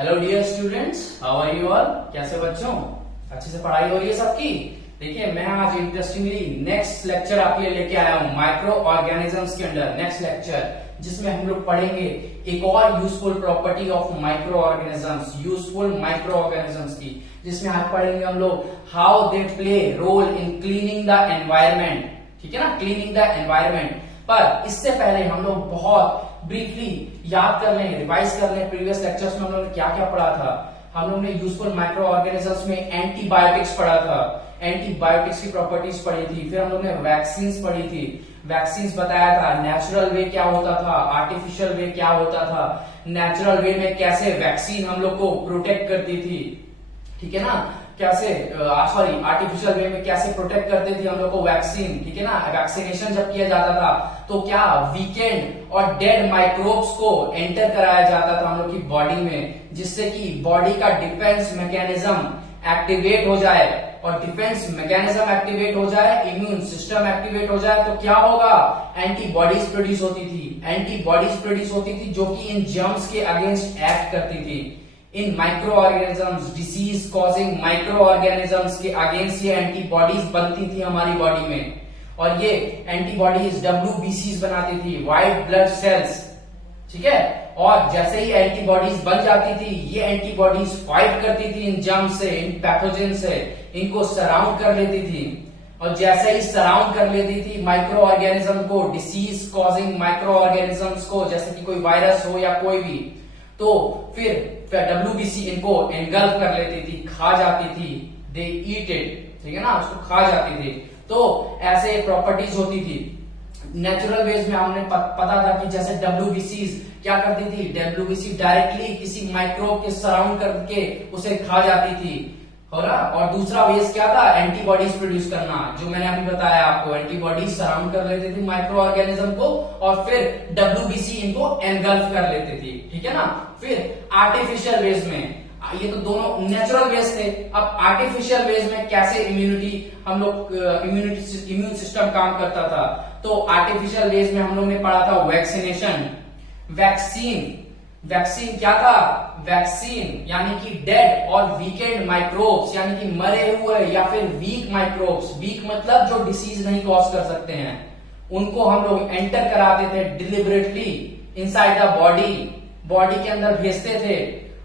Hello dear students, how are you all. कैसे बच्चों, अच्छे से पढ़ाई हो रही है सबकी। देखिए, मैं आज इंटरेस्टिंगली नेक्स्ट लेक्चर आपके लिए लेके आया हूँ माइक्रो ऑर्गेनिजम्स के अंडर नेक्स्ट लेक्चर, जिसमें हम लोग पढ़ेंगे एक और useful property of micro organisms, useful micro organisms की, जिसमें आज पढ़ेंगे हम लोग how they play role in cleaning the environment. ठीक है ना, क्लीनिंग द एनवायरमेंट। पर इससे पहले हम लोग बहुत ब्रीफली याद कर लें, रिवाइज कर लें प्रीवियस लेक्चर्स में हम लोगों ने क्या क्या पढ़ा था। हम लोगों ने यूजफुल माइक्रो ऑर्गेनिजम्स में एंटीबायोटिक्स पढ़ा था, एंटीबायोटिक्स की प्रॉपर्टीज पढ़ी थी। फिर हम लोगों ने वैक्सीन्स पढ़ी थी, वैक्सीन्स बताया था नेचुरल वे क्या होता था, आर्टिफिशियल वे क्या होता था, नेचुरल वे में कैसे वैक्सीन हम लोग को प्रोटेक्ट करती थी। ठीक है ना, कैसे सॉरी आर्टिफिशियल वे में कैसे प्रोटेक्ट करते थे हम लोग को वैक्सीन। ठीक है ना, वैक्सीनेशन जब किया जाता था तो क्या वीकेंड और डेड माइक्रोब्स को एंटर कराया जाता था हम लोग की बॉडी में, जिससे कि बॉडी का डिफेंस मैकेनिज्म एक्टिवेट हो जाए। और डिफेंस मैकेनिज्म एक्टिवेट हो जाए, इम्यून सिस्टम एक्टिवेट हो जाए, तो क्या होगा, एंटीबॉडीज प्रोड्यूस होती थी। एंटीबॉडीज प्रोड्यूस होती थी जो कि इन जर्म्स के अगेंस्ट एक्ट करती थी। इन microorganisms, disease causing micro organisms के अगेंस्ट ये एंटीबॉडीज बनती थी हमारी बॉडी में। और ये एंटीबॉडीज WBCs बनाती थी, व्हाइट ब्लड सेल्स। ठीक है, और जैसे ही एंटीबॉडीज बन जाती थी, ये एंटीबॉडीज फाइट करती थी इन जर्म से, इन पैथोजन से, इनको सराउंड कर लेती थी। और जैसे ही सराउंड कर लेती थी माइक्रो ऑर्गेनिज्म को, डिसीज कॉजिंग माइक्रो ऑर्गेनिजम्स को, जैसे कि कोई वायरस हो या कोई भी, तो फिर WBC इनको एंगल्फ कर लेती थी, खा जाती थी। दे ईट इट, ठीक है ना, उसको खा जाती थी। तो ऐसे प्रॉपर्टीज होती थी। नेचुरल वेज में हमने पता था कि जैसे WBCs क्या करती थी, WBC डायरेक्टली किसी माइक्रोब के सराउंड करके उसे खा जाती थी, हो रहा। और दूसरा वेज क्या था, एंटीबॉडीज प्रोड्यूस करना, जो मैंने अभी बताया आपको। एंटीबॉडीज सराउंड कर लेते थे माइक्रो ऑर्गेनिज्म को और फिर WBC इनको एनगल्फ कर लेते थे। ठीक है ना। फिर आर्टिफिशियल वेज में, ये तो दोनों नेचुरल वेज थे। अब आर्टिफिशियल वेज में कैसे इम्यूनिटी हम लोग इम्यून सिस्टम काम करता था, तो आर्टिफिशियल वेज में हम लोग ने पढ़ा था वैक्सीनेशन। वैक्सीन क्या था, वैक्सीन यानी कि डेड और वीकेंड माइक्रोब्स, यानी कि मरे हुए या फिर वीक माइक्रोब्स, वीक मतलब जो डिसीज नहीं कॉज कर सकते हैं, उनको हम लोग एंटर कराते थे डिलिबरेटली इनसाइड द बॉडी के अंदर भेजते थे।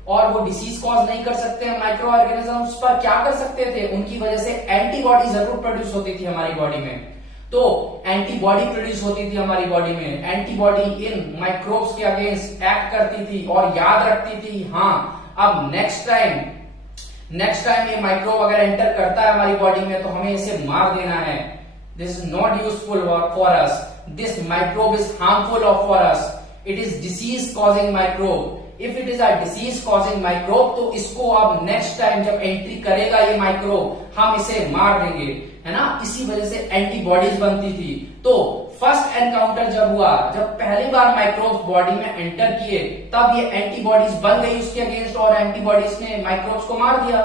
और वो डिसीज कॉज नहीं कर सकते हैं माइक्रो ऑर्गेनिजम्स, पर क्या कर सकते थे, उनकी वजह से एंटीबॉडी जरूर प्रोड्यूस होती थी हमारी बॉडी में। तो एंटीबॉडी प्रोड्यूस होती थी हमारी बॉडी में। एंटीबॉडी इन माइक्रोब्स के अगेंस्ट एक्ट करती थी और याद रखती थी, हाँ अब नेक्स्ट टाइम ये माइक्रोब अगर एंटर करता है हमारी बॉडी में तो हमें इसे मार देना है। This is not useful for us, this microbe is harmful for us, it is disease causing microbe. If it is a disease causing microbe, तो इसको अब नेक्स्ट टाइम जब एंट्री करेगा ये माइक्रोब, हम इसे मार देंगे, है ना। इसी वजह से एंटीबॉडीज बनती थी। तो फर्स्ट एनकाउंटर जब हुआ, जब पहली बार माइक्रोब्स बॉडी में एंटर किए, तब ये एंटीबॉडीज बन गई उसके अगेंस्ट और एंटीबॉडीज ने माइक्रोब्स को मार दिया।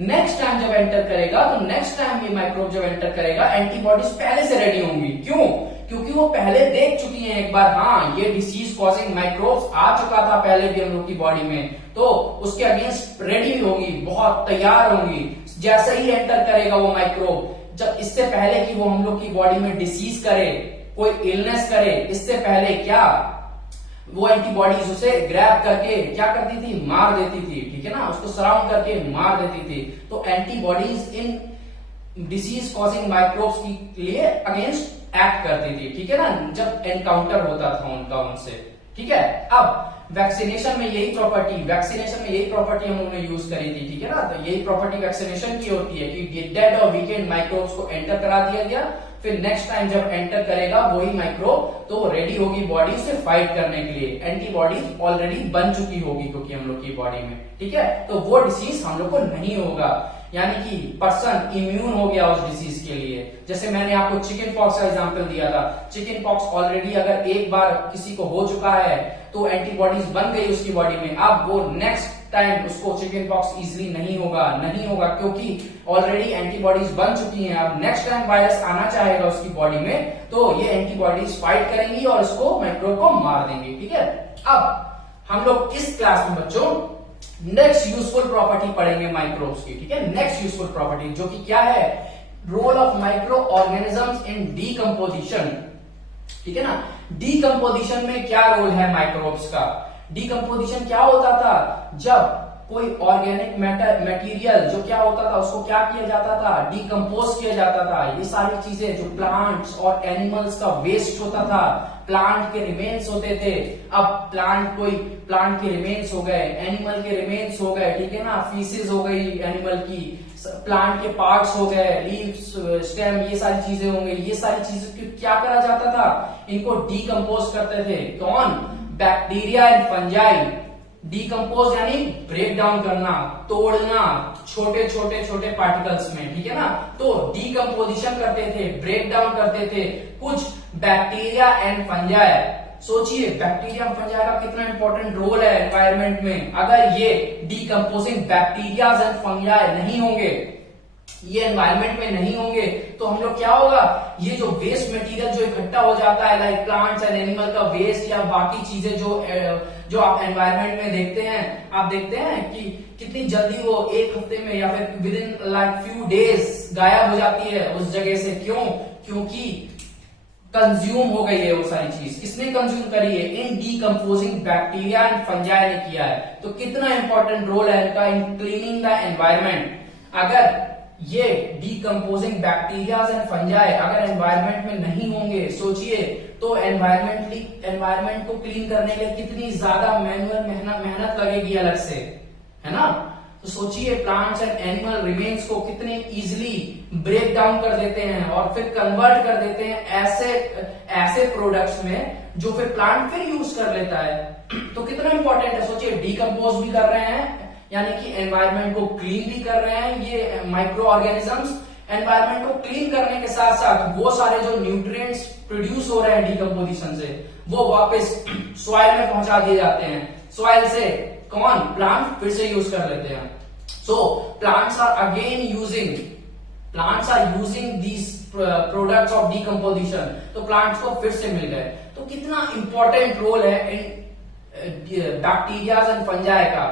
नेक्स्ट टाइम जब एंटर करेगा, तो नेक्स्ट टाइम ये माइक्रोब जब एंटर करेगा, एंटीबॉडीज पहले से रेडी होंगी। क्यों? क्योंकि वो पहले देख चुकी हैं एक बार, हाँ ये डिसीज कॉजिंग माइक्रोब्स आ चुका था पहले भी हम लोग की बॉडी में, तो उसके अगेंस्ट रेडी होगी, बहुत तैयार होंगी। जैसे ही एंटर करेगा वो माइक्रोब, जब इससे पहले कि वो हम लोग की बॉडी में डिसीज करे, कोई इलनेस करे, इससे पहले क्या वो एंटीबॉडीज उसे ग्रैब करके क्या करती थी, मार देती थी। ठीक है ना, उसको सराउंड करके मार देती थी। तो एंटीबॉडीज इन डिसीज कॉजिंग माइक्रोब्स के लिए अगेंस्ट एक्ट करती थी। ठीक है ना, जब एनकाउंटर होता था उनका उनसे। ठीक है, अब वैक्सीनेशन में यही प्रॉपर्टी हम लोगों ने यूज करी थी। ठीक है ना, तो यही प्रॉपर्टी वैक्सीनेशन की होती है कि डेड और वीकेंड माइक्रोब्स को एंटर करा दिया गया, फिर नेक्स्ट टाइम जब एंटर करेगा वही माइक्रोब, तो रेडी होगी बॉडी से फाइट करने के लिए। एंटीबॉडीज ऑलरेडी बन चुकी होगी क्योंकि हम लोग की बॉडी में। ठीक है, तो वो डिसीज हम लोग को नहीं होगा, यानी कि पर्सन इम्यून हो गया उस डिसीज के लिए। जैसे मैंने आपको चिकन पॉक्स का एग्जांपल दिया था, चिकन पॉक्स ऑलरेडी अगर एक बार किसी को हो चुका है तो एंटीबॉडीज बन गई उसकी बॉडी में, अब वो नेक्स्ट टाइम उसको चिकन पॉक्स इजिली नहीं होगा क्योंकि ऑलरेडी एंटीबॉडीज बन चुकी हैं। अब नेक्स्ट टाइम वायरस आना चाहेगा उसकी बॉडी में, तो ये एंटीबॉडीज फाइट करेंगी और इसको माइक्रोब को मार देंगी। ठीक है, अब हम लोग इस क्लास में बच्चों नेक्स्ट यूजफुल प्रॉपर्टी पढ़ेंगे माइक्रोब्स की, ठीक है। नेक्स्ट यूजफुल प्रॉपर्टी जो कि क्या है, role of micro organisms in decomposition, ठीक है ना। डीकम्पोजिशन में क्या रोल है माइक्रोब्स का। डीकम्पोजिशन क्या होता था, जब कोई ऑर्गेनिक मटेरियल जो क्या होता था उसको क्या किया जाता था, डीकम्पोज किया जाता था। ये सारी चीजें जो प्लांट्स और एनिमल्स का वेस्ट होता था, प्लांट के रिमेन्स होते थे। अब प्लांट के रिमेन्स हो गए, एनिमल के रिमेन्स हो गए, ठीक है ना, फीसिस हो गई एनिमल की, प्लांट के पार्ट्स हो गए, लीव्स, स्टेम, ये सारी चीजें हो गई। ये सारी चीजें क्या करा जाता था, इनको डीकम्पोज करते थे। कौन, बैक्टीरिया एंड फंजाई। डीकम्पोज यानी ब्रेक डाउन करना, तोड़ना छोटे छोटे छोटे पार्टिकल्स में, ठीक है ना। तो डीकम्पोजिशन करते थे, ब्रेक डाउन करते थे कुछ बैक्टीरिया एंड फंजाई। सोचिए बैक्टीरिया एंड फंजाई का कितना इंपॉर्टेंट रोल है एनवायरमेंट में। अगर ये डीकम्पोजिंग बैक्टीरिया एंड फंजाई नहीं होंगे, ये एनवायरमेंट में नहीं होंगे, तो हम लोग क्या होगा, ये जो वेस्ट मटेरियल जो इकट्ठा हो जाता है, लाइक प्लांट्स एंड एनिमल का वेस्ट या बाकी चीजें जो आप एनवायरनमेंट में देखते हैं, आप देखते हैं कि कितनी जल्दी वो एक हफ्ते में या फिर with in like few days गायब हो जाती है उस जगह से। क्यों, क्योंकि कंज्यूम हो गई है वो सारी चीज। किसने कंज्यूम करी है, इन डीकम्पोजिंग बैक्टीरिया एंड फंजाई ने किया है। तो कितना इंपॉर्टेंट रोल है इनका इन क्लीनिंग द एनवायरमेंट। अगर ये डीकम्पोजिंग बैक्टीरिया एंड फंजाई अगर एनवायरमेंट में नहीं होंगे, सोचिए तो एनवायरमेंट को क्लीन करने के लिए कितनी ज्यादा मैनुअल मेहनत लगेगी अलग से, है ना। तो सोचिए प्लांट्स एंड एनिमल रिमेन्स को कितने इजिली ब्रेक डाउन कर देते हैं और फिर कन्वर्ट कर देते हैं ऐसे प्रोडक्ट्स में जो फिर प्लांट फिर यूज कर लेता है। तो कितना इंपॉर्टेंट है, सोचिए डीकम्पोज भी कर रहे हैं यानी कि एनवायरमेंट को क्लीन भी कर रहे हैं ये माइक्रो ऑर्गेनिजम्स। एनवायरमेंट को क्लीन करने के साथ साथ वो सारे जो न्यूट्रिएंट्स प्रोड्यूस हो रहे हैं डीकम्पोजिशन से, वो वापस सॉइल में पहुंचा दिए जाते हैं। सॉइल से कौन, प्लांट फिर से यूज कर लेते हैं। So plants are using these products of decomposition. तो प्लांट्स को फिर से मिल गए। तो कितना इंपॉर्टेंट रोल है इन बैक्टीरिया एंड फंजाई का,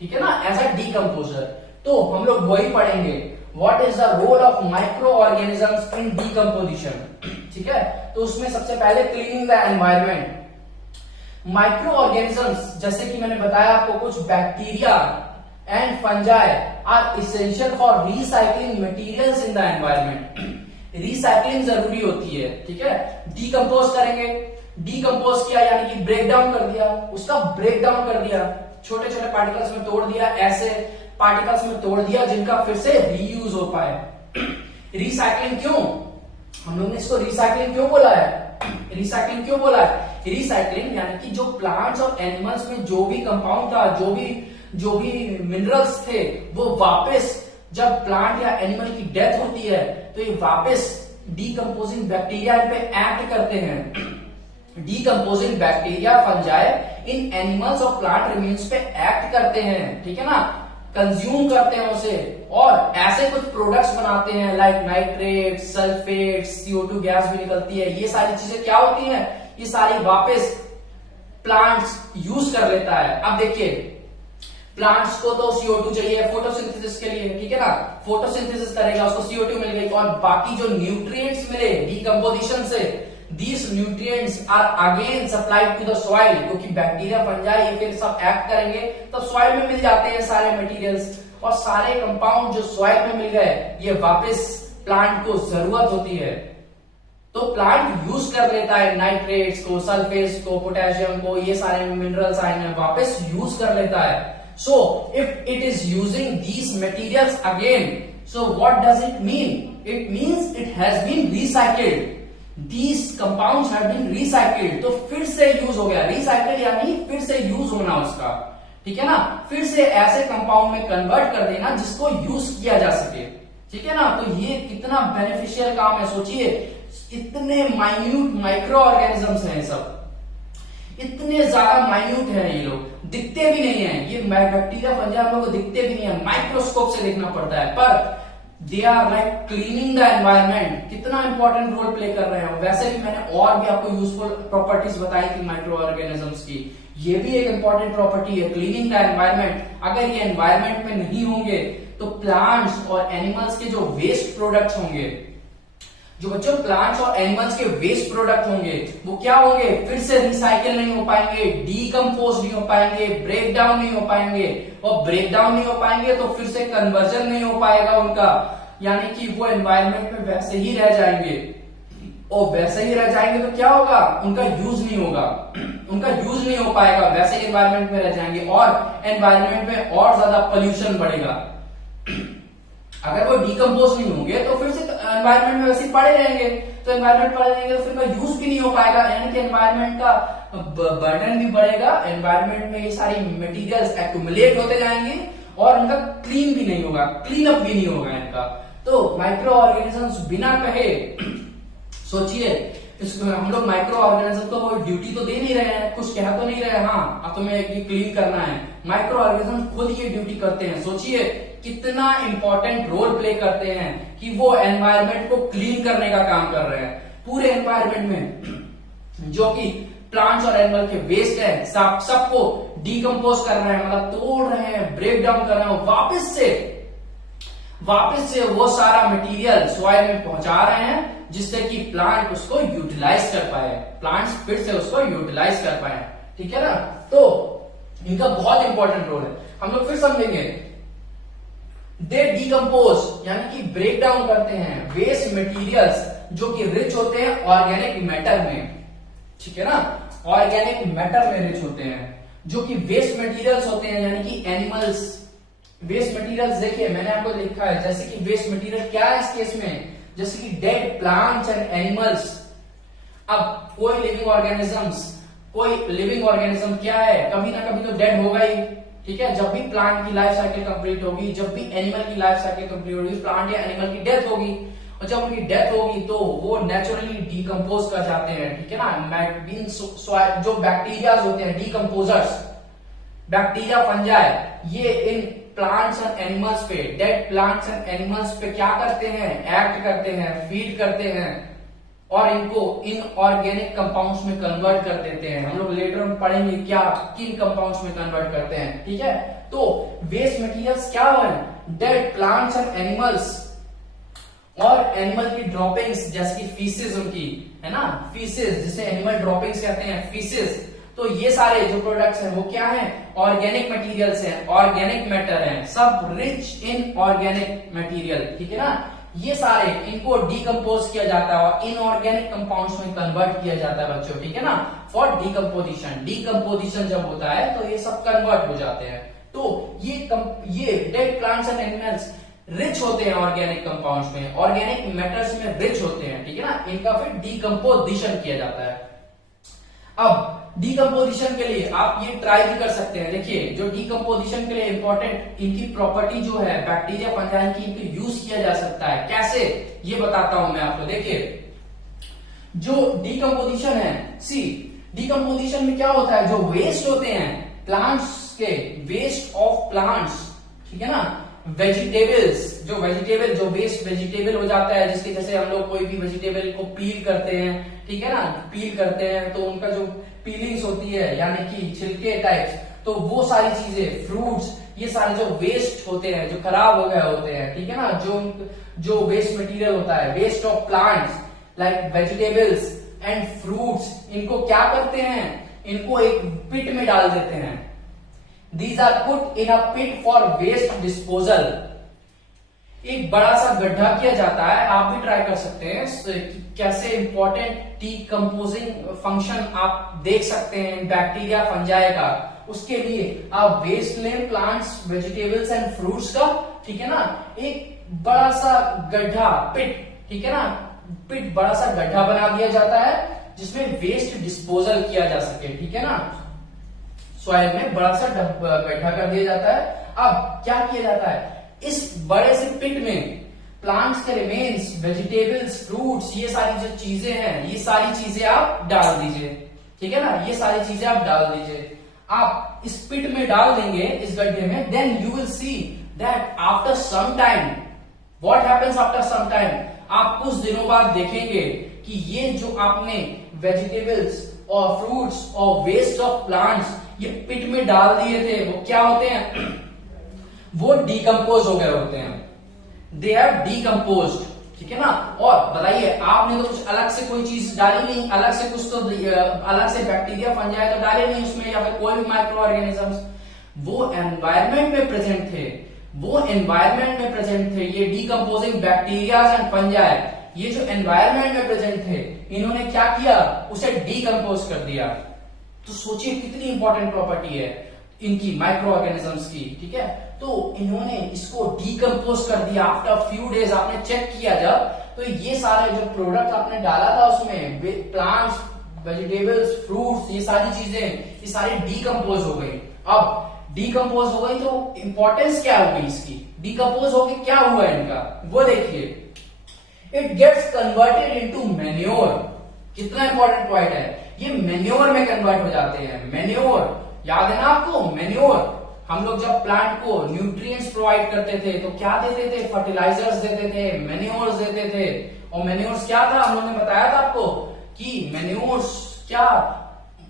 ठीक है ना, एज अ डीकम्पोजर। तो हम लोग वही पढ़ेंगे, what is the role of micro organisms in decomposition, ठीक है। तो उसमें सबसे पहले cleaning the environment. Micro organisms जैसे कि मैंने बताया आपको, कुछ bacteria and fungi are essential for recycling materials in the environment. Recycling जरूरी होती है, ठीक है। डीकम्पोज करेंगे, डीकम्पोज किया यानी कि ब्रेक डाउन कर दिया, उसका ब्रेक डाउन कर दिया, छोटे छोटे पार्टिकल्स में तोड़ दिया, ऐसे पार्टिकल्स में तोड़ दिया जिनका फिर से रीयूज हो पाए। रिसाइकलिंग क्यों, हम लोग ने इसको रिसाइकलिंग क्यों बोला है, रिसाइकलिंग क्यों बोला है, रिसाइकलिंग यानी कि जो प्लांट्स और एनिमल्स में जो भी कंपाउंड था, जो भी मिनरल्स थे, वो वापस जब प्लांट या एनिमल की डेथ होती है तो ये वापस डीकम्पोजिंग बैक्टीरिया पे एक्ट करते हैं। Decomposing bacteria fungi in animals और प्लांट रिमेन्स पे एक्ट करते हैं, ठीक है ना, कंज्यूम करते हैं उसे और ऐसे कुछ प्रोडक्ट्स बनाते हैं like nitrate, sulphate, CO2 gas भी निकलती है। ये सारी चीजें क्या होती हैं, ये सारी वापस प्लांट्स यूज कर लेता है। अब देखिए प्लांट्स को तो CO2 चाहिए फोटोसिंथेसिस के लिए, ठीक है ना, फोटोसिंथेसिस करेगा, उसको CO2 मिल गई और बाकी जो न्यूट्रिएंट्स मिले डीकम्पोजिशन से, these nutrients are again supplied to the soil, क्योंकि बैक्टीरिया फंजाई ये फिर सब एक्ट करेंगे तब सॉइल में मिल जाते हैं सारे मटेरियल्स, और सारे कंपाउंड जो सॉइल में मिल गए ये वापस प्लांट को जरूरत होती है तो प्लांट यूज कर लेता है नाइट्रेट्स को, सल्फेट्स को, पोटेशियम को, ये सारे मिनरल्स आए हैं वापस यूज कर लेता है। So if it is using these materials again, so what does it mean, it means it has been recycled, These compounds have been recycled, तो फिर से यूज हो गया। रिसाइकिल यानी फिर से यूज होना उसका, ठीक है ना, फिर से ऐसे कंपाउंड में कन्वर्ट कर देना जिसको यूज किया जा सके, ठीक है ना। तो ये कितना बेनिफिशियल काम है, सोचिए इतने माइन्यूट माइक्रो ऑर्गेनिजम्स हैं, सब इतने ज्यादा माइन्यूट है, ये लोग दिखते भी नहीं है, ये बैक्टीरिया फंजाई हम लोग को दिखते भी नहीं है, माइक्रोस्कोप से देखना पड़ता है, पर they are like cleaning the environment, कितना इंपॉर्टेंट रोल प्ले कर रहे हैं। वैसे भी मैंने और भी आपको यूजफुल प्रॉपर्टीज बताई थी माइक्रो ऑर्गेनिजम्स की, ये भी एक इंपॉर्टेंट प्रॉपर्टी है, क्लीनिंग द एनवायरमेंट। अगर ये एनवायरमेंट में नहीं होंगे तो प्लांट्स और एनिमल्स के जो वेस्ट प्रोडक्ट्स होंगे, जो बच्चों प्लांट्स और एनिमल्स के वेस्ट प्रोडक्ट होंगे, वो क्या होंगे, फिर से रिसाइकिल नहीं हो पाएंगे, डीकम्पोज नहीं हो पाएंगे, ब्रेक डाउन नहीं हो पाएंगे, और ब्रेक डाउन नहीं हो पाएंगे तो फिर से कन्वर्जन नहीं हो पाएगा उनका, यानी कि वो एनवायरमेंट में वैसे ही रह जाएंगे। और वैसे ही रह जाएंगे तो क्या होगा, उनका यूज नहीं होगा, उनका यूज नहीं हो पाएगा, वैसे ही एनवायरमेंट में रह जाएंगे और एनवायरमेंट में और ज्यादा पोल्यूशन बढ़ेगा। अगर वो डीकम्पोज नहीं होंगे तो फिर से एनवायरमेंट में वैसे ही पड़े रहेंगे, तो एनवायरमेंट पड़े रहेंगे तो फिर उनका यूज भी नहीं हो पाएगा, यानी कि एनवायरमेंट का बर्डन भी बढ़ेगा, एनवायरमेंट में ये सारी मटेरियल्स एक्यूमुलेट होते जाएंगे और उनका क्लीन भी नहीं होगा, क्लीन अप भी नहीं होगा इनका। तो माइक्रो ऑर्गेनिजम्स बिना कहे, सोचिए हम लोग माइक्रो ऑर्गेनिज्म को वो ड्यूटी तो दे नहीं रहे हैं, कुछ कह तो नहीं रहे, हाँ अब तुम्हें ये क्लीन करना है, माइक्रो ऑर्गेनिज्म खुद ये ड्यूटी करते हैं। सोचिए कितना इंपॉर्टेंट रोल प्ले करते हैं कि वो एनवायरमेंट को क्लीन करने का काम कर रहे हैं। पूरे एनवायरमेंट में जो कि प्लांट्स और एनिमल के वेस्ट है सबको डीकम्पोज कर रहे हैं, मतलब तोड़ रहे हैं, ब्रेक डाउन कर रहे हैं, वापस से वो सारा मटेरियल सॉइल में पहुंचा रहे हैं, जिससे कि प्लांट उसको यूटिलाइज कर पाए, प्लांट्स फिर से उसको यूटिलाइज कर पाए। ठीक है ना, तो इनका बहुत इंपॉर्टेंट रोल है। हम लोग फिर समझेंगे, दे डीकम्पोज यानी कि ब्रेक डाउन करते हैं वेस्ट मटेरियल्स जो कि रिच होते हैं ऑर्गेनिक मैटर में। ठीक है ना, ऑर्गेनिक मैटर में रिच होते हैं, जो कि वेस्ट मटेरियल्स होते हैं, यानी कि एनिमल्स वेस्ट मटेरियल्स। देखिए मैंने आपको लिखा है, जैसे कि वेस्ट मटेरियल क्या है इस केस में, जैसे कि डेड प्लांट्स एंड एनिमल्स। अब कोई लिविंग ऑर्गेनिज्म क्या है, कभी ना कभी तो डेड होगा ही। ठीक है, जब भी प्लांट की लाइफ साइकिल कंप्लीट होगी, जब भी एनिमल की लाइफ साइकिल कंप्लीट होगी, प्लांट या एनिमल की डेथ होगी, और जब उनकी डेथ होगी तो वो नेचुरली डीकम्पोज कर जाते हैं। ठीक है ना, जो बैक्टीरिया होते हैं डीकम्पोजर्स, बैक्टीरिया फंजाई, ये इन प्लांट्स एंड एनिमल्स पे, डेड प्लांट्स एंड एनिमल्स पे क्या करते हैं, एक्ट करते हैं, फीड करते हैं और इनको इनऑर्गेनिक कंपाउंड्स में कन्वर्ट कर देते हैं। हम लोग लेटर में पढ़ेंगे क्या किन कंपाउंड्स में कन्वर्ट करते हैं। ठीक है, तो वेस्ट मटेरियल्स क्या है, डेड प्लांट्स एंड एनिमल्स और एनिमल की ड्रॉपिंग्स, जैसे कि फीसेस उनकी है ना, फीसेस जिसे एनिमल ड्रॉपिंग्स कहते हैं, फीसेस। तो ये सारे जो प्रोडक्ट्स हैं वो क्या हैं, ऑर्गेनिक मटेरियल्स हैं, ऑर्गेनिक मैटर हैं, सब रिच इन ऑर्गेनिक मटेरियल। ठीक है ना, ये सारे इनको डीकम्पोज किया जाता है और इनऑर्गेनिक कंपाउंड्स में कन्वर्ट किया जाता है बच्चों। ठीक है ना, फॉर डीकम्पोजिशन, डीकम्पोजिशन जब होता है तो ये सब कन्वर्ट हो जाते हैं। तो ये dead plants and animals rich होते हैं ऑर्गेनिक कंपाउंड्स में, ऑर्गेनिक मैटर्स में रिच होते हैं। ठीक है ना, इनका फिर डीकम्पोजिशन किया जाता है। अब डीकम्पोजिशन के लिए आप ये ट्राई भी कर सकते हैं। देखिए जो डीकम्पोजिशन के लिए इंपॉर्टेंट इनकी प्रॉपर्टी जो है बैक्टीरिया फंजाई की, इनको यूज किया जा सकता है। कैसे, ये बताता हूं मैं आपको। देखिए जो डीकम्पोजिशन है, डीकम्पोजिशन में क्या होता है, जो वेस्ट होते हैं प्लांट्स के, वेस्ट ऑफ प्लांट्स, ठीक है ना, वेजिटेबल्स, जो वेस्ट वेजिटेबल हो जाता है, जिसके जैसे हम लोग कोई भी वेजिटेबल को पील करते हैं, ठीक है ना, पील करते हैं तो उनका जो पीलिंग्स होती है यानी कि छिलके टाइप्स, तो वो सारी चीजें, फ्रूट्स, ये सारे जो वेस्ट होते हैं, जो खराब हो गए होते हैं, ठीक है ना, जो वेस्ट मटेरियल होता है, waste of plants like vegetables and fruits, इनको क्या करते हैं, इनको एक पिट में डाल देते हैं। These are put in a pit for waste disposal. एक बड़ा सा गड्ढा किया जाता है, आप भी ट्राई कर सकते हैं कैसे इंपॉर्टेंट डीकम्पोजिंग फंक्शन आप देख सकते हैं बैक्टीरिया फंजाई का। उसके लिए आप वेस्ट लें प्लांट्स, वेजिटेबल्स एंड फ्रूट्स का, ठीक है ना, एक बड़ा सा गड्ढा, पिट, ठीक है ना, पिट, बड़ा सा गड्ढा बना दिया जाता है जिसमें वेस्ट डिस्पोजल किया जा सके। ठीक है ना, सॉइल में बड़ा सा गड्ढा कर दिया जाता है। अब क्या किया जाता है, इस बड़े से पिट में प्लांट्स के रिमेन्स, वेजिटेबल्स, फ्रूट्स, ये सारी जो चीजें हैं, ये सारी चीजें आप डाल दीजिए। ठीक है ना, ये सारी चीजें आप डाल दीजिए। आप इस पिट में डाल देंगे, इस गड्ढे में, then you will see that after some time what happens after some time, आप कुछ दिनों बाद देखेंगे कि ये जो आपने वेजिटेबल्स और फ्रूट्स और वेस्ट ऑफ प्लांट्स ये पिट में डाल दिए थे, वो क्या होते हैं, वो डिकम्पोज हो गए होते हैं, दे हैव डीकम्पोज्ड, ठीक है ना। और बताइए, आपने तो कुछ अलग से कोई चीज डाली नहीं, अलग से कुछ तो अलग से बैक्टीरिया फंजाई तो डाले नहीं उसमें, या फिर कोई भी माइक्रो ऑर्गेनिजम्स, वो एनवायरमेंट में प्रेजेंट थे, वो एनवायरमेंट में प्रेजेंट थे, ये डीकम्पोजिंग बैक्टीरिया एंड फंजाई, ये जो एनवायरमेंट में प्रेजेंट थे, इन्होंने क्या किया, उसे डीकम्पोज कर दिया। तो सोचिए कितनी इंपॉर्टेंट प्रॉपर्टी है इनकी, माइक्रो ऑर्गेनिजम्स की, ठीक है। तो इन्होंने इसको डीकम्पोज कर दिया आफ्टर फ्यू डेज। आपने चेक किया जब, तो ये सारे जो प्रोडक्ट आपने डाला था उसमें, प्लांट्स, वेजिटेबल्स, फ्रूट्स, ये सारी चीजें, ये सारी डीकम्पोज हो गई। अब डीकम्पोज हो गई तो इंपॉर्टेंस क्या हो गई इसकी, डीकम्पोज होके क्या हुआ इनका, वो देखिए, it gets converted into manure. कितना इंपॉर्टेंट पॉइंट है, ये मैन्योर में कन्वर्ट हो जाते हैं। मैन्योर याद है ना आपको, मैन्योर, हम लोग जब प्लांट को न्यूट्रिएंट्स प्रोवाइड करते थे तो क्या देते थे, फर्टिलाइजर्स देते थे, मैन्योर्स देते थे। और मैन्योर्स क्या था, हम लोग ने बताया था आपको कि मैन्योर्स क्या,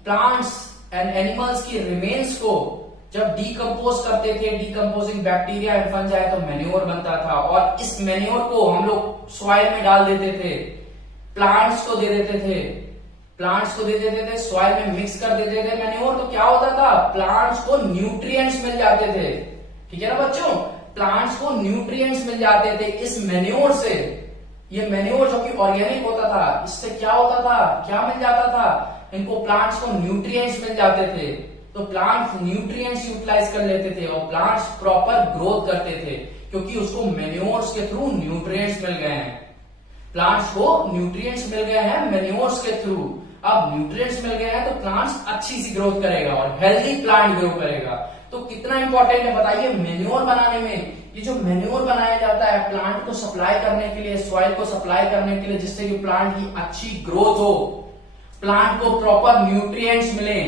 प्लांट्स एंड एनिमल्स की रिमेन्स को जब डीकम्पोज करते थे, डीकम्पोजिंग बैक्टीरिया एंड फंजाई, तो मैन्योर बनता था। और इस मैन्योर को हम लोग सॉइल में डाल देते थे, प्लांट्स को दे देते थे, प्लांट्स को दे देते थे, सॉइल में मिक्स कर देते थे मैन्योर। तो क्या होता था, प्लांट्स को न्यूट्रिएंट्स मिल जाते थे, ठीक है ना बच्चों, प्लांट्स को न्यूट्रिएंट्स मिल जाते थे इस मैन्योर से। ये मैन्योर जो कि ऑर्गेनिक होता था, इससे क्या होता था, क्या मिल जाता था, इनको प्लांट्स को न्यूट्रिएंट्स मिल जाते थे। तो प्लांट्स न्यूट्रिएंट्स यूटिलाइज कर लेते थे और प्लांट्स प्रॉपर ग्रोथ करते थे, क्योंकि उसको मैन्योर्स के थ्रू न्यूट्रिएंट्स मिल गए हैं। प्लांट्स को न्यूट्रिएंट्स मिल गए हैं मैन्योर्स के थ्रू। अब न्यूट्रिएंट्स मिल गए हैं तो प्लांट्स अच्छी सी ग्रोथ करेगा और हेल्दी प्लांट ग्रो करेगा। तो कितना इंपॉर्टेंट है बताइए मैन्योर बनाने में। ये जो मैन्योर बनाया जाता है प्लांट को सप्लाई करने के लिए, सॉइल को सप्लाई करने के लिए, जिससे कि प्लांट की अच्छी ग्रोथ हो, प्लांट को प्रॉपर न्यूट्रिएंट्स मिले,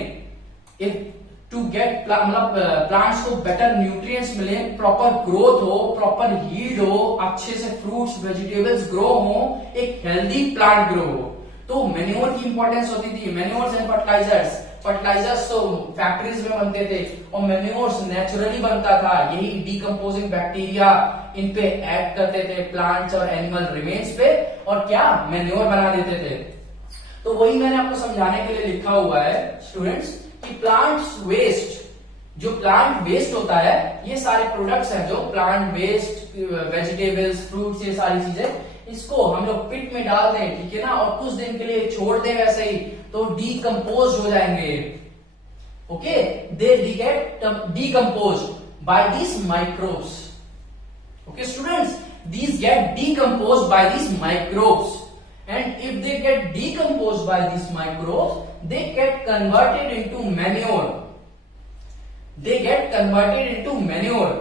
इफ टू गेट मतलब प्लांट्स को बेटर न्यूट्रिएंट्स मिले, प्रॉपर ग्रोथ हो, प्रॉपर हील्ड हो, अच्छे से फ्रूट्स वेजिटेबल्स ग्रो हो, एक हेल्दी प्लांट ग्रो हो। तो मैन्योर की इंपॉर्टेंस होती थी। मैन्योर्स एंड फर्टिलाइजर्स, फर्टिलाइजर्स तो फैक्ट्रीज में बनते थे और मैन्योर्स नेचुरली बनता था। यही डीकम्पोजिंग बैक्टीरिया इन पे एक्ट करते थे प्लांट्स और एनिमल रिमेन्स पे, और क्या मैन्योर बना देते थे। तो वही मैंने आपको समझाने के लिए लिखा हुआ है स्टूडेंट्स कि प्लांट्स वेस्ट, जो प्लांट वेस्ट होता है, ये सारे प्रोडक्ट्स हैं जो प्लांट वेस्ट, वेजिटेबल्स, फ्रूट्स, ये सारी चीजें, इसको हम लोग पिट में डाल दें, ठीक है ना, और कुछ दिन के लिए छोड़ दें वैसे ही, तो डीकम्पोज हो जाएंगे। Okay, they get decompose by these microbes. Okay students, these get decomposed by these microbes, and if they get decomposed by these microbes, they get converted into manure. They get converted into manure,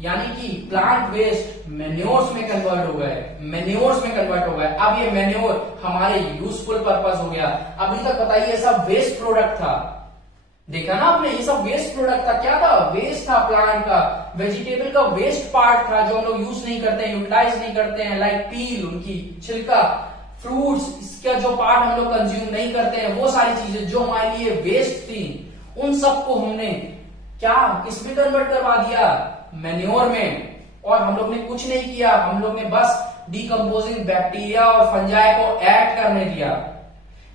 यानी कि plant waste manures में convert हो गए, manures में convert हो गए। अब ये मैन्योर हमारे यूजफुल पर्पस हो गया। अभी तक बताइए ये सब वेस्ट प्रोडक्ट था, देखा ना आपने, ये सब वेस्ट प्रोडक्ट था। क्या था, वेस्ट था प्लांट का, वेजिटेबल का वेस्ट पार्ट था जो हम लोग यूज नहीं करते हैं, यूटिलाइज नहीं करते हैं, लाइक पील, उनकी छिलका, फ्रूट्स, इसका जो पार्ट हम लोग कंज्यूम नहीं करते हैं, वो सारी चीजें जो हमारे लिए वेस्ट थी, उन सबको हमने क्या किसमें कन्वर्ट करवा दिया, मैन्योर में। और हम लोग ने कुछ नहीं किया, हम लोग ने बस डीकम्पोजिंग बैक्टीरिया और फंजाई को एक्ट करने दिया।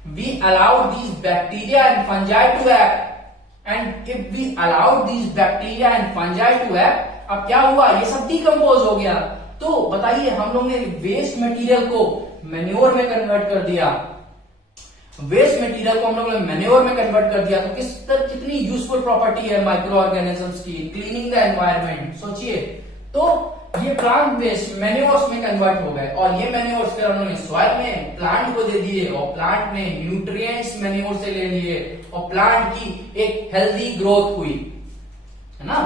We allowed these bacteria and fungi to act, and if we allowed these bacteria and fungi to act, अब क्या हुआ, ये सब डीकम्पोज हो गया। तो बताइए हम लोग ने वेस्ट मटेरियल को मैन्योर में कन्वर्ट कर दिया, वेस्ट मटेरियल को हम लोग ने मैन्योर में कन्वर्ट कर दिया। तो कितनी यूजफुल प्रॉपर्टी है माइक्रो ऑर्गेनिजम्स की, क्लीनिंग द एनवायरमेंट। सोचिए, तो ये प्लांट वेस्ट मैन्योर्स में कन्वर्ट हो गए, और ये मैन्योर्स फिर उन्होंने सॉइल में प्लांट को दे दिए, और प्लांट ने न्यूट्रिएंट्स मैन्योर से ले लिए, और प्लांट की एक हेल्दी ग्रोथ हुई, है ना।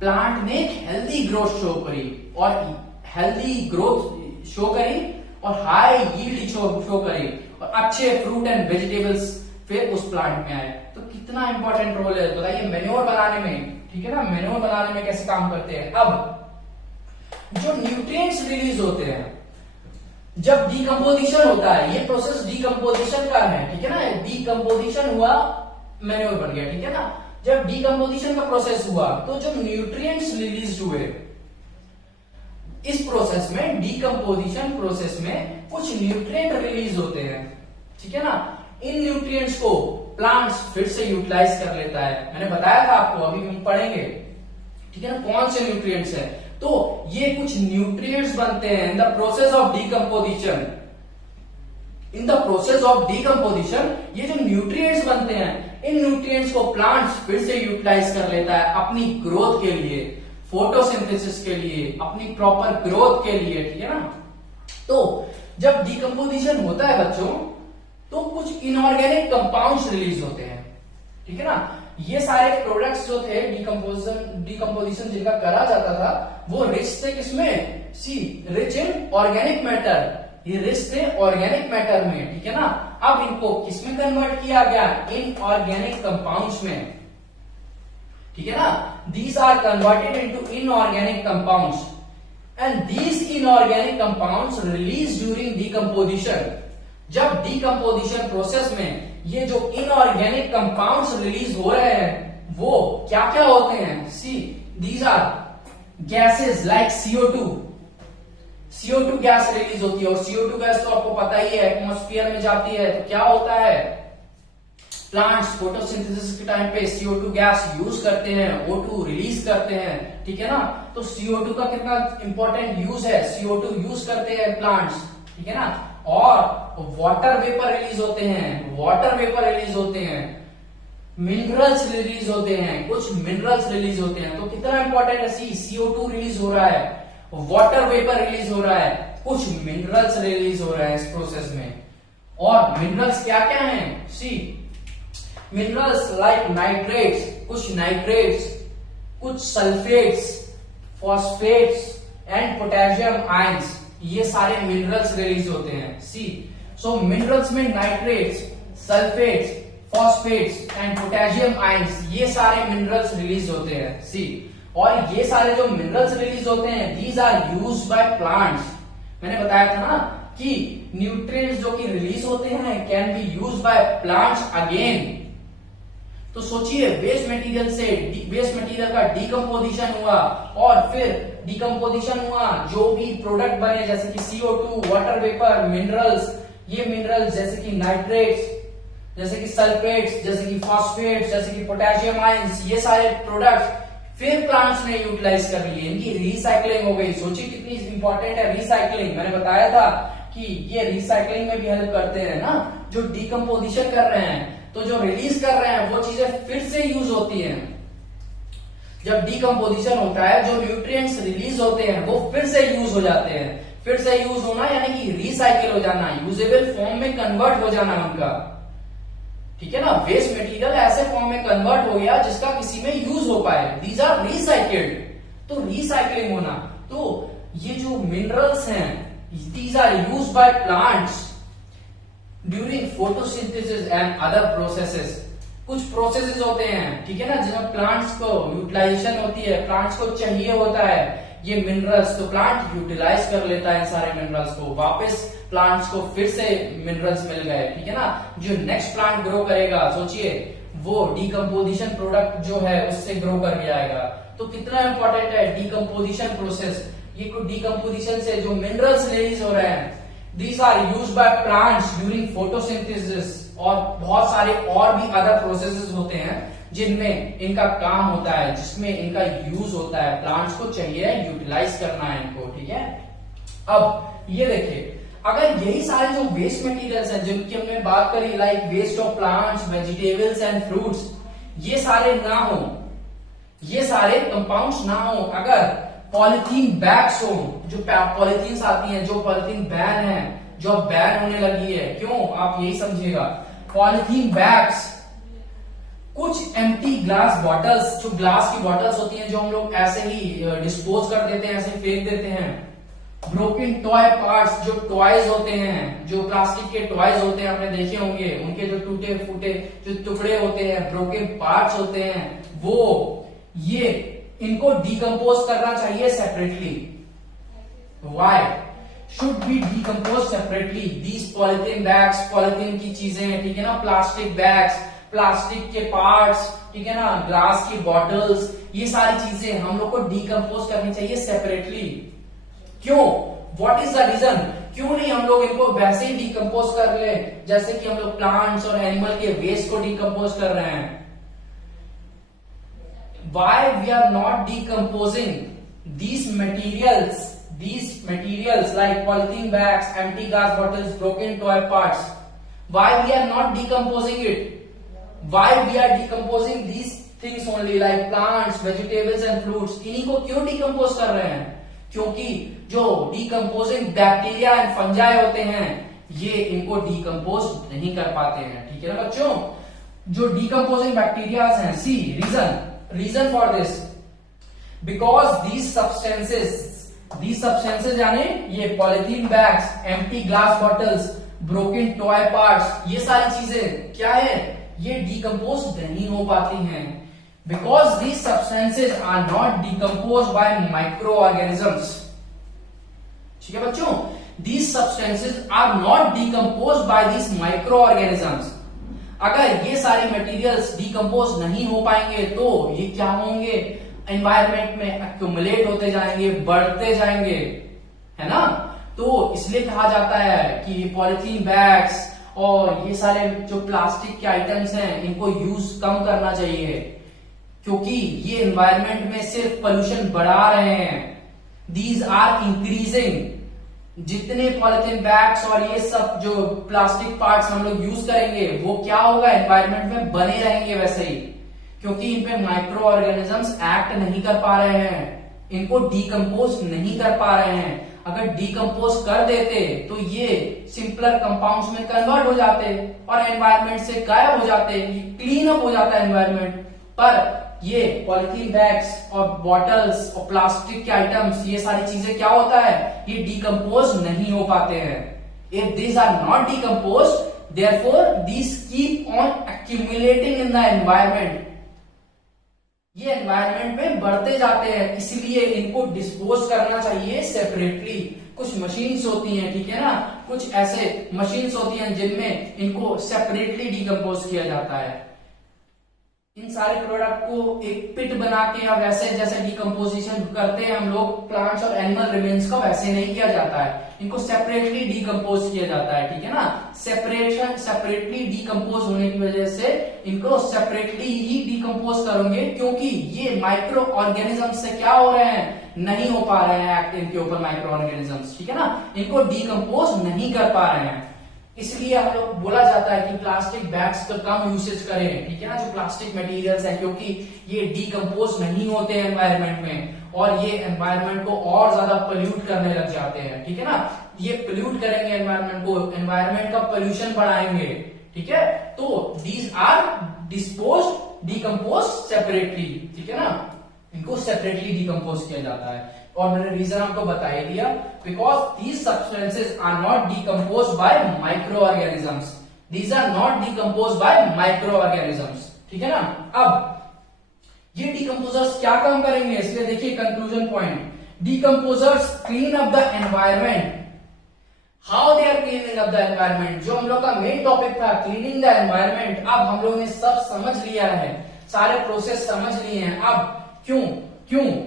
प्लांट ने एक हेल्दी ग्रोथ शो करी, और हेल्दी ग्रोथ शो करी, और हाई यील्ड शो करी, और अच्छे फ्रूट एंड वेजिटेबल्स फिर उस प्लांट में आए। तो कितना इंपॉर्टेंट रोल है बताइए मैन्योर बनाने में, ठीक है ना। मैन्योर बनाने में कैसे काम करते हैं। अब जो न्यूट्रिएंट्स रिलीज होते हैं जब डीकम्पोजिशन होता है, ये प्रोसेस डीकम्पोजिशन का है, ठीक है ना, डीकम्पोजिशन हुआ मैन्योर बन गया, ठीक है ना। जब डीकम्पोजिशन का प्रोसेस हुआ तो जो न्यूट्रिएंट्स रिलीज हुए इस प्रोसेस में, डीकम्पोजिशन प्रोसेस में कुछ न्यूट्रिएंट रिलीज होते हैं, ठीक है ना। इन न्यूट्रिएंट्स को प्लांट्स फिर से यूटिलाइज कर लेता है। मैंने बताया था आपको, अभी हम पढ़ेंगे, ठीक है ना, कौन से न्यूट्रिएंट्स है। तो ये कुछ न्यूट्रिएंट्स बनते हैं in the process of decomposition. In the process of decomposition ये जो न्यूट्रिएंट्स बनते हैं, इन न्यूट्रिएंट्स को प्लांट्स फिर से यूटिलाइज कर लेता है अपनी ग्रोथ के लिए, फोटोसिंथेसिस के लिए, अपनी प्रॉपर ग्रोथ के लिए, ठीक है ना। तो जब डीकम्पोजिशन होता है बच्चों, तो कुछ इनऑर्गेनिक कंपाउंड्स रिलीज होते हैं, ठीक है ना। ये सारे प्रोडक्ट्स जो थे डीकम्पोजिशन जिनका करा जाता था, वो रिच थे किसमें, सी रिच इन ऑर्गेनिक मैटर, ये रिच थे ऑर्गेनिक मैटर में, ठीक है ना। अब इनको किसमें कन्वर्ट किया गया, इन ऑर्गेनिक कंपाउंड्स में, ठीक है ना। These are converted into inorganic compounds and these inorganic compounds release during decomposition. जब डीकम्पोजिशन प्रोसेस में ये जो इनऑर्गेनिक कंपाउंड्स रिलीज हो रहे हैं वो क्या क्या होते हैं, see these are gases like CO2। CO2 gas release होती है, और CO2 गैस तो आपको पता ही है एटमॉस्फेयर में जाती है, तो क्या होता है, प्लांट्स फोटोसिंथेसिस के टाइम पे CO2 गैस यूज करते हैं, O2 रिलीज करते हैं, ठीक है ना। तो CO2 का कितना इंपॉर्टेंट यूज है, CO2 यूज करते हैं प्लांट्स, ठीक है ना। और वाटर वेपर रिलीज होते हैं, वाटर वेपर रिलीज होते हैं, मिनरल्स रिलीज होते हैं, कुछ मिनरल्स रिलीज होते हैं। तो कितना इंपॉर्टेंट है, सी CO2 रिलीज हो रहा है, वाटर वेपर रिलीज हो रहा है, कुछ मिनरल्स रिलीज हो रहे हैं इस प्रोसेस में। और मिनरल्स क्या क्या हैं, सी मिनरल्स लाइक नाइट्रेट्स, कुछ नाइट्रेट्स, कुछ sulphates, phosphates and potassium ions, ये सारे मिनरल्स रिलीज होते हैं। सी सो मिनरल्स में nitrates, sulphates, phosphates and potassium ions, ये सारे मिनरल्स रिलीज होते हैं। सी और ये सारे जो मिनरल्स रिलीज होते हैं, these are used by plants. मैंने बताया था ना कि न्यूट्रिएंट्स जो कि रिलीज होते हैं can be used by plants again. तो सोचिए, वेस्ट मटेरियल का डीकम्पोजिशन हुआ, और फिर डीकम्पोजिशन हुआ, जो भी प्रोडक्ट बने जैसे कि CO2, वाटर वेपर, मिनरल्स, ये मिनरल्स जैसे कि नाइट्रेट्स, जैसे कि सल्फेट्स, जैसे कि फॉस्फेट्स, जैसे कि पोटेशियम आयंस, ये सारे प्रोडक्ट्स फिर प्लांट्स ने यूटिलाइज कर लिए, इनकी रिसाइकलिंग हो गई। सोचिए कितनी इंपॉर्टेंट है रिसाइकलिंग। मैंने बताया था कि ये रिसाइकलिंग में भी हेल्प करते हैं ना, जो डीकम्पोजिशन कर रहे हैं, तो जो रिलीज कर रहे हैं वो चीजें फिर से यूज होती हैं। जब डीकम्पोजिशन होता है, जो न्यूट्रिएंट्स रिलीज होते हैं वो फिर से यूज हो जाते हैं। फिर से यूज होना यानी कि रिसाइकिल हो जाना, यूजेबल फॉर्म में कन्वर्ट हो जाना उनका, ठीक है ना। वेस्ट मटेरियल ऐसे फॉर्म में कन्वर्ट हो गया जिसका किसी में यूज हो पाए, दीज आर रिसाइकिल्ड। तो रिसाइकलिंग होना, तो ये जो मिनरल्स हैं these are used by plants during photosynthesis and other processes. कुछ प्रोसेसेस होते हैं, ठीक है ना, जिसमें प्लांट्स को यूटिलाइजेशन होती है, प्लांट्स को चाहिए होता है ये मिनरल्स, तो प्लांट यूटिलाइज कर लेता है सारे मिनरल्स को, वापस प्लांट्स को फिर से मिनरल्स मिल गए, ठीक है ना। जो नेक्स्ट प्लांट ग्रो करेगा, सोचिए वो डीकम्पोजिशन प्रोडक्ट जो है उससे ग्रो कर जाएगा। तो कितना इंपॉर्टेंट है डीकम्पोजिशन प्रोसेस। ये डीकम्पोजिशन से जो मिनरल्स रिलीज हो रहे हैं, these are used by plants during photosynthesis, और बहुत सारे और भी अदर प्रोसेसेस होते हैं जिनमें इनका काम होता है, जिसमें इनका यूज होता है, प्लांट्स को चाहिए यूटिलाइज करना है इनको, ठीक है। अब ये देखिए, अगर यही सारे जो वेस्ट मटेरियल्स हैं जिनकी हमने बात करी, like waste of plants, vegetables and fruits, ये सारे ना हो, ये सारे कंपाउंड्स ना हो, अगर पॉलिथीन बैग्स हो, जो पॉलिथीन आती हैं, जो पॉलिथीन बैन है, जो अब बैन होने लगी है, क्यों आप यही समझिएगा, पॉलिथीन बैग्स, कुछ एम्प्टी ग्लास बॉटल्स, जो ग्लास की बॉटल्स होती हैं जो हम लोग ऐसे ही डिस्पोज कर देते हैं, ऐसे फेंक देते हैं, ब्रोकन टॉय पार्ट्स, जो टॉयज होते हैं, जो प्लास्टिक के टॉयज होते हैं आपने देखे होंगे, उनके जो टूटे फूटे जो टुकड़े होते हैं, ब्रोकन पार्ट्स होते हैं, वो ये इनको डीकम्पोज करना चाहिए separately, why should be decompose separately these polythene bags, polythene की चीजें, ठीक है ना, प्लास्टिक बैग्स, प्लास्टिक के पार्ट्स, ठीक है ना, ग्लास की बॉटल्स, ये सारी चीजें हम लोग को डिकम्पोज करनी चाहिए सेपरेटली। क्यों? What is the reason? क्यों नहीं हम लोग इनको वैसे ही डिकम्पोज कर ले जैसे कि हम लोग प्लांट्स और एनिमल के वेस्ट को डिकम्पोज कर रहे हैं? Why we are not decomposing these materials like polythene bags, empty glass bottles, broken toy parts? Why we are not decomposing it? Why we are decomposing these things only like plants, vegetables and fruits? इन्हीं को क्यों decompose कर रहे हैं? क्योंकि जो decomposing bacteria and fungi होते हैं ये इनको डिकम्पोज नहीं कर पाते हैं, ठीक है ना बच्चों? जो डिकम्पोजिंग बैक्टीरिया हैं, see reason for this, because these substances यानी ये polythene bags, empty glass bottles, broken toy parts, ये सारी चीजें क्या है, ये डिकम्पोज नहीं हो पाती हैं। Because these substances are not decomposed by microorganisms, ठीक है बच्चों? These substances are not decomposed by these microorganisms. अगर ये सारे मटेरियल्स डिकम्पोज नहीं हो पाएंगे तो ये क्या होंगे, एनवायरमेंट में एक्यूमुलेट होते जाएंगे, बढ़ते जाएंगे, है ना? तो इसलिए कहा जाता है कि पॉलिथीन बैग्स और ये सारे जो प्लास्टिक के आइटम्स हैं इनको यूज कम करना चाहिए, क्योंकि ये एनवायरमेंट में सिर्फ पोल्यूशन बढ़ा रहे हैं। These are increasing. जितने पॉलिथीन बैग्स और ये सब जो प्लास्टिक पार्ट्स हम लोग यूज करेंगे वो क्या होगा, एनवायरमेंट में बने रहेंगे वैसे ही, क्योंकि इन पे माइक्रो ऑर्गेनिजम्स एक्ट नहीं कर पा रहे हैं, इनको डिकम्पोज नहीं कर पा रहे हैं। अगर डिकम्पोज कर देते तो ये सिंपलर कंपाउंड्स में कन्वर्ट हो जाते और एनवायरमेंट से गायब हो जाते, ये क्लीन अप हो जाता है एनवायरमेंट। पर ये पॉलिथीन बैग्स और बॉटल्स और प्लास्टिक के आइटम्स, ये सारी चीजें क्या होता है, ये डिकम्पोज नहीं हो पाते हैं। If these are not decompose, therefore these keep on accumulating in the environment. ये एनवायरमेंट में बढ़ते जाते हैं, इसलिए इनको डिस्पोज करना चाहिए सेपरेटली। कुछ मशीन्स होती हैं, ठीक है ना, कुछ ऐसे मशीन्स होती हैं जिनमें इनको सेपरेटली डिकम्पोज किया जाता है। इन सारे प्रोडक्ट को एक पिट बना के या वैसे जैसे डिकम्पोजिशन करते हैं हम लोग प्लांट्स और एनिमल रिमेन्स का, वैसे नहीं किया जाता है, इनको सेपरेटली डिकम्पोज किया जाता है, ठीक है ना। सेपरेटली डिकम्पोज होने की वजह से इनको सेपरेटली ही डिकम्पोज करोगे, क्योंकि ये माइक्रो ऑर्गेनिजम्स से क्या हो रहे हैं, नहीं हो पा रहे हैं एक्ट इनके ऊपर माइक्रो ऑर्गेनिजम्स, ठीक है ना, इनको डिकम्पोज नहीं कर पा रहे हैं। इसलिए हम लोग बोला जाता है कि प्लास्टिक बैग्स का कम यूसेज करें, ठीक है ना, जो प्लास्टिक मटेरियल्स है, क्योंकि ये डिकम्पोज नहीं होते एनवायरमेंट में और ये एनवायरमेंट को और ज्यादा पोल्यूट करने लग जाते हैं, ठीक है ना। ये पोल्यूट करेंगे एनवायरमेंट को, एनवायरमेंट का पोल्यूशन बढ़ाएंगे, ठीक है। तो दीज आर डिकम्पोज सेपरेटली, ठीक है ना, इनको सेपरेटली डिकम्पोज किया जाता है। और मैंने रीजन आपको बता ही दिया, because these substances are not decompose by micro organisms, these are not decompose by micro organisms, ठीक है ना। अब ये डिकम्पोजर्स क्या काम करेंगे, इसलिए देखिए conclusion point, decomposers clean up the environment. How they are cleaning up the environment, जो हम लोग का मेन टॉपिक था क्लीनिंग द एनवायरमेंट, अब हम लोग ने सब समझ लिया है, सारे प्रोसेस समझ लिए हैं। अब क्यों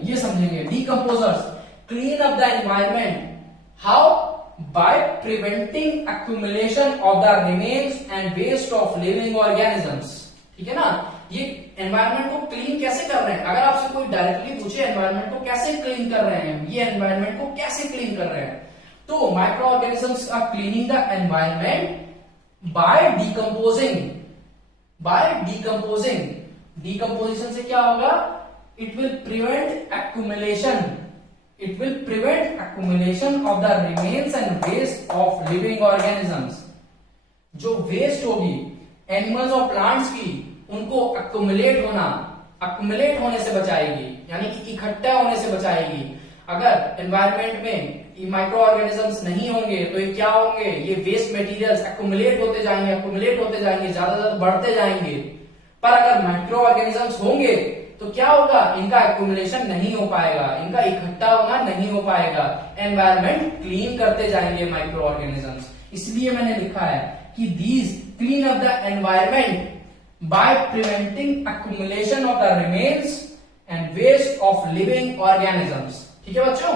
ये समझेंगे। Decomposers clean up the environment, how, by preventing accumulation of the remains and waste of living organisms, ठीक है ना। ये एनवायरमेंट को क्लीन कैसे कर रहे हैं, अगर आपसे कोई डायरेक्टली पूछे एनवायरमेंट को कैसे क्लीन कर रहे हैं, ये एनवायरमेंट को कैसे क्लीन कर रहे हैं, तो micro organisms are cleaning the environment by decomposing. Decomposition से क्या होगा, it will prevent accumulation of the remains and waste of living organisms। जो वेस्ट होगी एनिमल्स और प्लांट्स की, उनको accumulate होने से बचाएगी, यानी कि इकट्ठा होने से बचाएगी। अगर एनवायरमेंट में माइक्रो ऑर्गेनिजम्स नहीं होंगे तो ये क्या होंगे, ये वेस्ट मटेरियल्स accumulate होते जाएंगे, ज्यादा बढ़ते जाएंगे। पर अगर माइक्रो ऑर्गेनिजम्स होंगे तो क्या होगा, इनका एक्यूमुलेशन नहीं हो पाएगा, इनका इकट्ठा होना नहीं हो पाएगा, एनवायरमेंट क्लीन करते जाएंगे माइक्रो ऑर्गेनिजम्स। इसलिए मैंने लिखा है कि these clean up the environment by preventing accumulation of the remains and waste of living organisms. ठीक है बच्चों,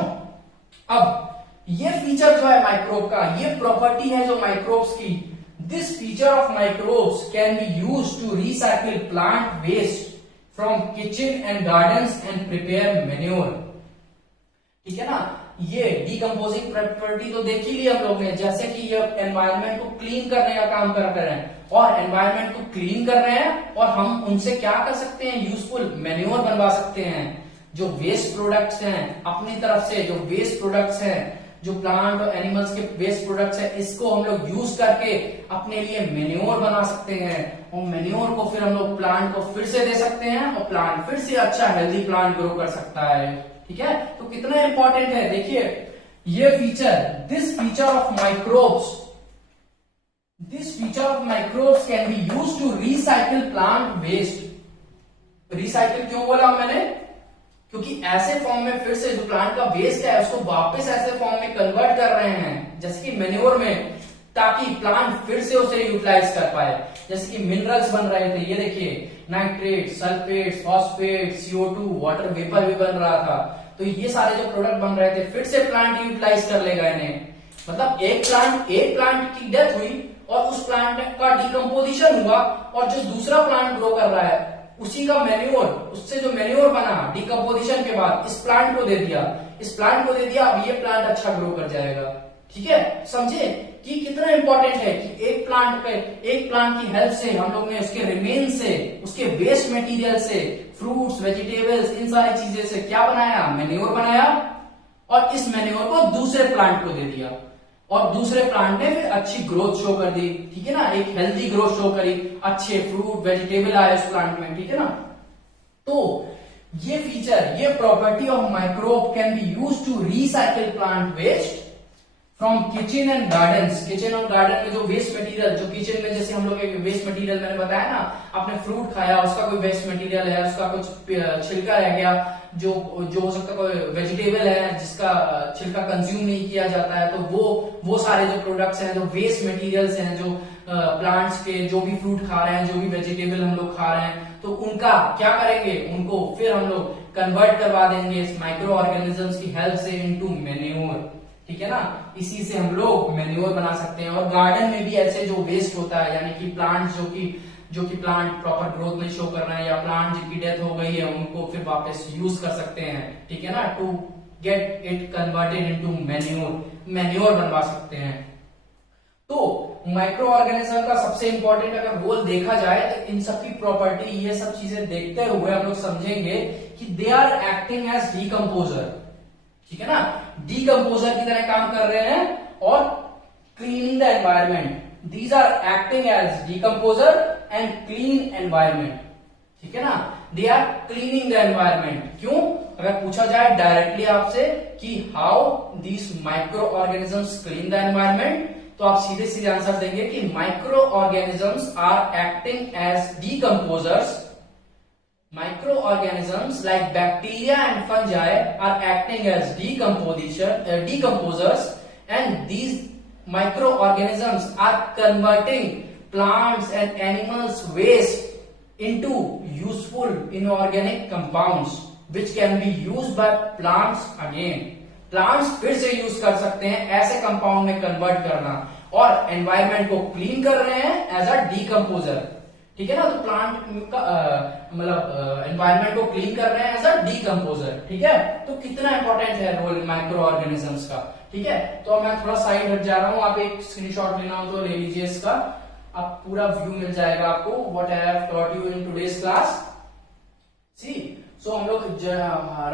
अब ये फीचर जो है माइक्रोब का, ये प्रॉपर्टी है जो माइक्रोब्स की, this feature of microbes can be used to recycle plant waste from kitchen and gardens and prepare manure. ठीक है ना, ये डीकंपोजिंग प्रॉपर्टी तो देख ही लिया हम लोग ने, जैसे कि ये एनवायरनमेंट को क्लीन करने का काम कर रहे हैं, और एनवायरनमेंट को क्लीन कर रहे हैं, और हम उनसे क्या कर सकते हैं, यूजफुल मैन्योर बनवा सकते हैं। जो वेस्ट प्रोडक्ट्स हैं अपनी तरफ से, जो वेस्ट प्रोडक्ट्स हैं, जो प्लांट और एनिमल्स के वेस्ट प्रोडक्ट्स हैं, इसको हम लोग यूज करके अपने लिए मैन्योर बना सकते हैं, और मैन्योर को फिर हम लोग प्लांट को फिर से दे सकते हैं, और प्लांट फिर से अच्छा हेल्दी प्लांट ग्रो कर सकता है। ठीक है, तो कितना इंपॉर्टेंट है, देखिए ये feature, this feature of microbes, this feature of microbes can be use to recycle plant waste. Recycle क्यों बोला मैंने, क्योंकि ऐसे फॉर्म में फिर से जो प्लांट का वेस्ट है उसको वापस ऐसे फॉर्म में कन्वर्ट कर रहे हैं, जैसे कि मैन्योर में, ताकि प्लांट फिर से उसे यूटिलाइज कर पाए। जैसे कि मिनरल्स बन रहे थे, ये देखिए nitrate, sulphate, phosphate, CO2, water vapour भी बन रहा था, तो ये सारे जो प्रोडक्ट बन रहे थे फिर से प्लांट यूटिलाइज कर लेगा इन्हें। मतलब एक प्लांट की डेथ हुई और उस प्लांट का डिकम्पोजिशन हुआ, और जो दूसरा प्लांट ग्रो कर रहा है उसी का मैन्योर, उससे जो मैन्योर बना डिकम्पोजिशन के बाद इस प्लांट को दे दिया, इस प्लांट को दे दिया, अब ये प्लांट अच्छा ग्रो कर जाएगा। ठीक है, समझे कि कितना इंपॉर्टेंट है कि एक प्लांट की हेल्प से हम लोग ने उसके रिमेन से, उसके वेस्ट मटेरियल से, फ्रूट्स, वेजिटेबल्स, इन सारी चीजें से क्या बनाया, मैन्योर बनाया, और इस मैन्योर को दूसरे प्लांट को दे दिया, और दूसरे प्लांट ने फिर अच्छी ग्रोथ शो कर दी। ठीक है ना, एक हेल्दी ग्रोथ शो करी, अच्छे फ्रूट वेजिटेबल आए उस प्लांट में। ठीक है ना, तो ये फीचर, ये property of microbe can be use to recycle plant waste from kitchen and gardens. Kitchen और गार्डन में जो वेस्ट मटेरियल, जो किचन में जैसे हम लोग वेस्ट मटेरियल मैंने बताया ना, आपने फ्रूट खाया उसका कोई वेस्ट मटेरियल है, उसका कुछ छिलका रह गया, जो हो सकता है कोई वेजिटेबल है जिसका छिलका कंज्यूम नहीं किया जाता है, तो वो सारे जो प्रोडक्ट्स हैं, जो वेस्ट मटेरियल्स हैं, जो प्लांट्स के, जो भी फ्रूट खा रहे हैं, जो भी वेजिटेबल हम लोग खा रहे हैं, तो उनका क्या करेंगे, उनको फिर हम लोग कन्वर्ट करवा देंगे इस माइक्रो ऑर्गेनिजम्स की हेल्प से इनटू मैन्योर। ठीक है ना, इसी से हम लोग मैन्योर बना सकते हैं। और गार्डन में भी ऐसे जो वेस्ट होता है, यानी कि प्लांट जो कि प्लांट प्रॉपर ग्रोथ नहीं शो कर रहे हैं, या प्लांट जिनकी डेथ हो गई है, उनको फिर वापस यूज कर सकते हैं। ठीक है ना, to get it converted into manure बनवा सकते हैं। तो माइक्रो ऑर्गेनिज्म का सबसे इंपॉर्टेंट अगर रोल देखा जाए तो इन सबकी प्रॉपर्टी, ये सब चीजें देखते हुए हम लोग समझेंगे कि they are acting as decomposer. ठीक है ना, डीकंपोजर की तरह काम कर रहे हैं और cleaning the environment. These are acting as decomposer and clean environment. ठीक है ना, they are cleaning the environment. क्यों, अगर पूछा जाए डायरेक्टली आपसे कि how these micro organisms clean the environment, तो आप सीधे सीधे आंसर देंगे कि micro organisms are acting as decomposers. Microorganisms like bacteria and fungi are acting as decomposers, and these microorganisms are converting plants and animals' waste into useful inorganic compounds, which can be used by plants again. Plants फिर से use कर सकते हैं ऐसे compound में convert करना, और environment को क्लीन कर रहे हैं एज अ डीकंपोजर। ठीक है ना, तो प्लांट का मतलब एनवायरमेंट को क्लीन कर रहे हैं एज अ डीकंपोजर। ठीक है, तो कितना इंपॉर्टेंट है रोल माइक्रो ऑर्गेनिजम्स का। ठीक है, तो मैं थोड़ा साइड हट जा रहा हूं, आप एक स्क्रीनशॉट लेना हो तो ले लीजिए इसका, आप पूरा व्यू मिल जाएगा आपको what I have taught you in today's class. See so हम लोग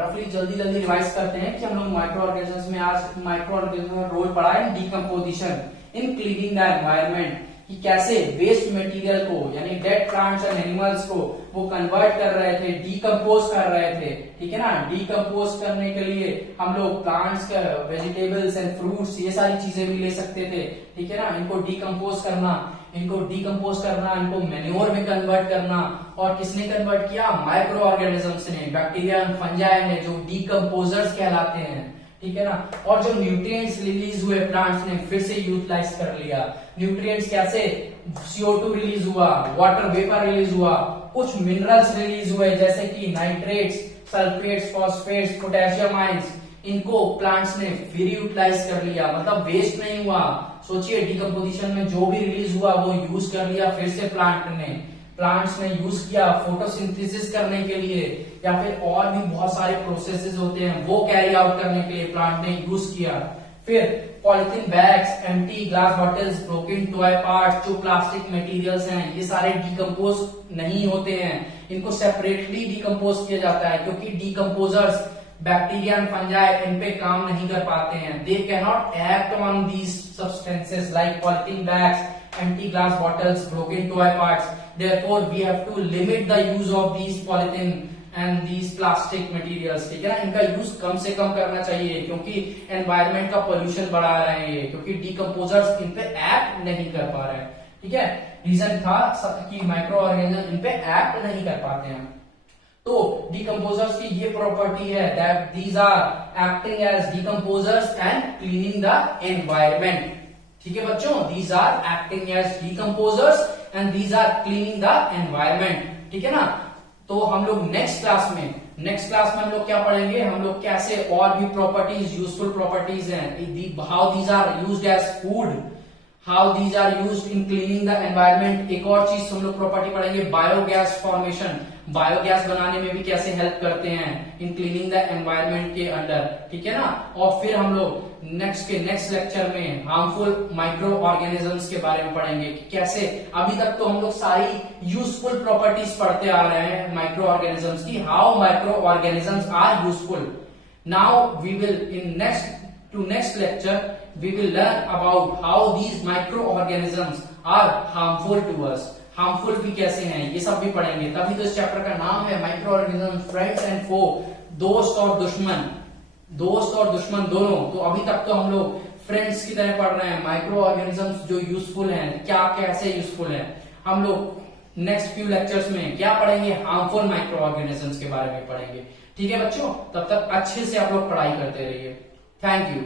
रफली जल्दी रिवाइज करते हैं कि हम लोग माइक्रो ऑर्गेनिजम्स में आज माइक्रो ऑर्गेनिज्म का रोल पढ़ा है decomposition in cleaning the environment, कि कैसे वेस्ट मटेरियल को, यानी डेड प्लांट्स एंड एनिमल्स को वो कन्वर्ट कर रहे थे, डीकंपोज कर रहे थे। ठीक है ना, डीकंपोज करने के लिए हम लोग प्लांट्स का, वेजिटेबल्स एंड फ्रूट्स, ये सारी चीजें भी ले सकते थे। ठीक है ना, इनको डीकंपोज करना, इनको डिकम्पोज करना, इनको मेन्योर में कन्वर्ट करना। और किसने कन्वर्ट किया? माइक्रो ऑर्गेनिजम्स ने, बैक्टीरिया एंड फंजाई ने, जो डिकम्पोजर्स कहलाते हैं, ठीक है ना। और जो न्यूट्रिएंट्स रिलीज हुए प्लांट्स ने फिर से यूटिलाइज कर लिया। न्यूट्रिएंट्स कैसे? CO2 रिलीज हुआ, वाटर वेपर रिलीज हुआ, कुछ मिनरल्स रिलीज हुए जैसे कि nitrates, sulphates, phosphates, potassium ions, इनको प्लांट्स ने फिर यूटिलाइज कर लिया, मतलब वेस्ट नहीं हुआ। सोचिए डिकम्पोजिशन में जो भी रिलीज हुआ वो यूज कर लिया फिर से प्लांट्स ने यूज किया फोटोसिंथेसिस करने के लिए, या फिर और भी बहुत सारे प्रोसेसेस होते हैं वो कैरी आउट करने के लिए प्लांट ने यूज किया। फिर polythene bags, empty glass bottles, broken toy parts, जो प्लास्टिक मटेरियल्स हैं, ये सारे डिकम्पोज नहीं होते हैं, इनको सेपरेटली डिकम्पोज किया जाता है, क्योंकि decomposers bacteria and fungi in पे काम नहीं कर पाते हैं। They can not act on these substances like polythene bags, empty glass bottles, broken toy parts. Therefore, we have to limit the use of these polythene and these plastic materials. ठीक है ना, इनका यूज कम से कम करना चाहिए, क्योंकि environment का pollution बढ़ा रहे हैं ये, क्योंकि डिकम्पोजर्स इन पे एक्ट नहीं कर पा रहे हैं। ठीक है, रीजन था कि माइक्रो ऑर्गेनिज्म इन पे एक्ट नहीं कर पाते हैं। तो डिकम्पोजर्स की ये प्रॉपर्टी है that these are acting as decomposers and cleaning the environment. ठीक है बच्चों, these are acting as decomposers and these are cleaning the environment. ठीक है ना। तो हम लोग नेक्स्ट क्लास में हम लोग क्या पढ़ेंगे, हम लोग कैसे और भी प्रॉपर्टीज, यूजफुल प्रॉपर्टीज हैं, how these are used as food, how these are used in cleaning the environment. एक और चीज हम लोग प्रॉपर्टी पढ़ेंगे, बायोगैस फॉर्मेशन, बायोगैस बनाने में भी कैसे हेल्प करते हैं इन क्लीनिंग द एनवायरमेंट के अंडर। ठीक है ना। और फिर हम लोग नेक्स्ट लेक्चर में हार्मफुल माइक्रो ऑर्गेनिजम्स के बारे में पढ़ेंगे कि कैसे, अभी तक तो हम लोग सारी यूजफुल प्रॉपर्टीज पढ़ते आ रहे हैं माइक्रो ऑर्गेनिजम्स की, how micro organisms are useful. Now we will in next lecture we will learn about how these microorganisms are harmful to us. Harmful भी कैसे हैं ये सब भी पढ़ेंगे, तभी तो इस चैप्टर का नाम है माइक्रो ऑर्गेनिज्म फ्रेंड्स एंड फो, दोस्त और दुश्मन दोनों। तो अभी तक तो हम लोग फ्रेंड्स की तरह पढ़ रहे हैं, माइक्रो ऑर्गेनिजम्स जो यूजफुल हैं, क्या कैसे यूजफुल है। हम लोग नेक्स्ट फ्यू लेक्चर्स में क्या पढ़ेंगे, हार्मफुल माइक्रो ऑर्गेनिजम्स के बारे में पढ़ेंगे। ठीक है बच्चों, तब तक अच्छे से आप लोग पढ़ाई करते रहिए। Thank you.